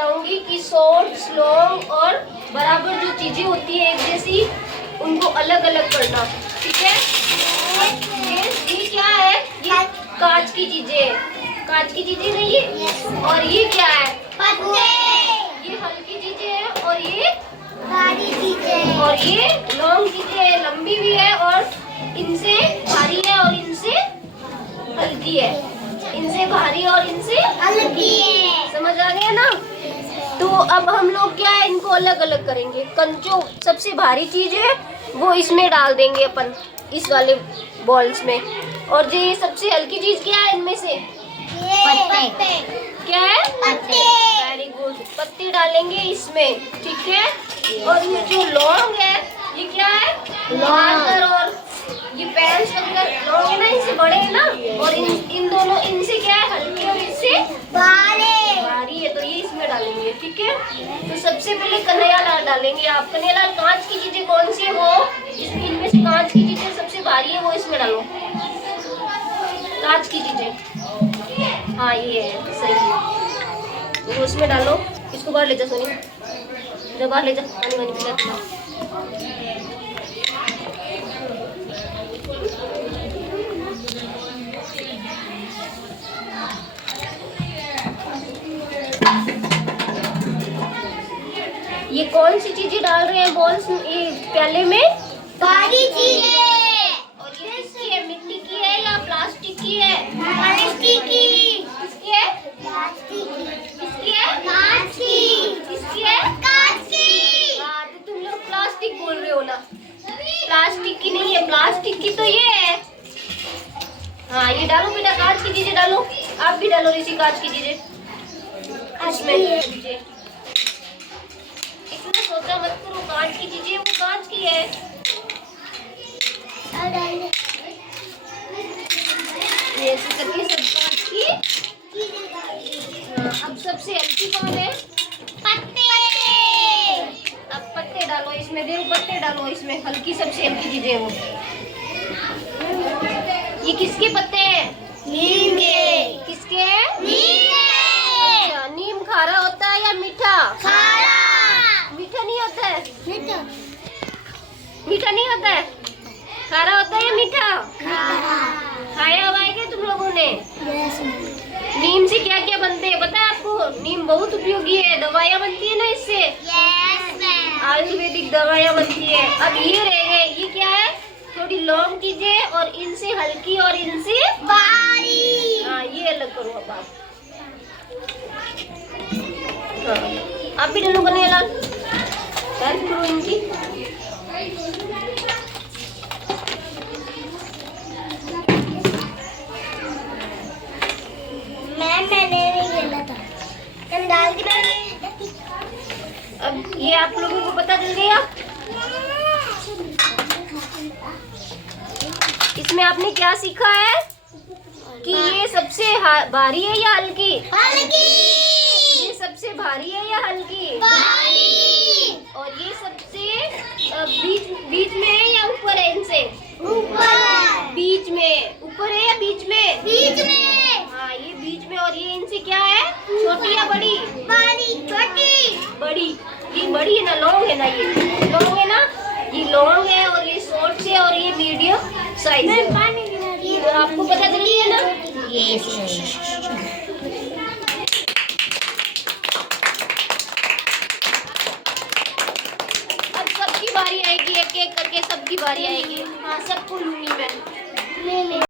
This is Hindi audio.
बताऊंगी कि शॉर्ट्स, लॉन्ग और बराबर जो चीजें होती है एक जैसी, उनको अलग अलग करना। ठीक है। ये क्या है? ये कांच की चीजें, कांच की चीजें नहीं है। और ये क्या है? पत्ते। ये हल्की चीजें है और ये भारी चीजें। और ये लॉन्ग चीजें, लंबी भी है और इनसे भारी है और इनसे हल्की है। इनसे भारी और इनसे हल्की है। समझ आ गया ना? तो अब हम लोग क्या है, इनको अलग अलग करेंगे। जो सबसे भारी चीज है वो इसमें डाल देंगे अपन, इस वाले बॉल्स में। और जो ये सबसे हल्की चीज क्या है इनमें से? पत्ते। क्या है? पत्ते। वेरी गुड, पत्ते डालेंगे इसमें। ठीक है। और ये जो लौंग है ये क्या है? मार्कर। और ये पेन्स वगैरह लौंग है ना, इनसे बड़े है ना। और इन दोनों, इनसे क्या है? हल्के और इससे भारी है। तो ये इसमें डालेंगे। ठीक है। तो सबसे पहले कन्हैया लाल डालेंगे। आप कन्हैया लाल, कांच की चीजें कौन सी है वो? इनमें से कांच की चीजें सबसे भारी है, वो इसमें डालो। कांच की चीजें, हाँ ये है, सही है। तो उसमें डालो। इसको बाहर ले जा सोनी, जब बाहर ले जा, पानी वानी पिला। ये कौन सी चीजें डाल रहे हैं बॉल्स ये प्याले में? भारी चीजें। और ये किसकी है? मिट्टी की है या प्लास्टिक की है? प्लास्टिक की। किसकी है? प्लास्टिक की। किसकी है? कांच की। किसकी है? कांच की। हाँ, तो तुम लोग प्लास्टिक बोल रहे हो ना? प्लास्टिक की नहीं है, प्लास्टिक की तो ये है। हाँ, ये डालो बेटा, कांच की चीजें डालो। आप भी डालो ऋषि, कांच की चीजें इसमें। इसमें सोचा मत करो, कांच की चीजें, वो कांच की है। ये ऐसे करके सब कांच की। अब सबसे हल्की कौन है? पत्ते। अब पत्ते डालो इसमें, देखो पत्ते डालो इसमें, हल्की सबसे हल्की चीजें वो। ये किसके पत्ते हैं? नीम के। किसके? नीम के। अच्छा, नीम खारा होता है या मीठा? खारा। मीठा नहीं होता है? मीठा। मीठा नहीं होता है, खारा होता है या मीठा? खारा। खाया हुआ है क्या तुम लोगों ने? नीम से क्या क्या बनते हैं पता है आपको? नीम बहुत उपयोगी है, दवाइयाँ बनती है ना इससे। आयुर्वेदिक दवाइयाँ बनती है। अब ये रह गए, ये क्या है? थोड़ी लौंग चीजें और इनसे हल्की और इनसे भारी। हाँ, ये अलग करो अब आप। हाँ, आप भी डालो कन्हैया लाल, हेल्प करो इनकी। मैंने नहीं खेला था, हम डाल के ना। अब ये आप लोगों को पता चल गया इसमें आपने क्या सीखा है कि ये सबसे भारी है या हल्की? हल्की। ये सबसे भारी है या हल्की? भारी। और ये सबसे बीच में है या ऊपर है इनसे? ऊपर। बीच में। ऊपर है या बीच में? बीच में। हाँ, ये बीच में। और ये इनसे क्या है? छोटी या बड़ी? बड़ी। छोटी। बड़ी। ये बड़ी है ना, लॉन्ग है ना, ये लॉन्ग है ना, ये लॉन्ग है। और ये शॉर्ट है और ये मीडियम साइज है। ये आपको पता चल गया ना? अब सबकी बारी आएगी, एक एक करके सबकी बारी आएगी। हाँ, सबको लूंगी मैं। ले ले।